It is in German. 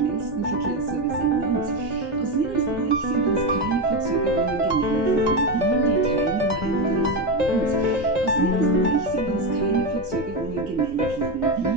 schnellsten Verkehrsservice im Land. Aus Niederösterreich sind uns keine Verzögerungen gemeldet worden, wie die Teilnehmerinnen uns verlangt. Aus Niederösterreich sind uns keine Verzögerungen gemeldet worden, wie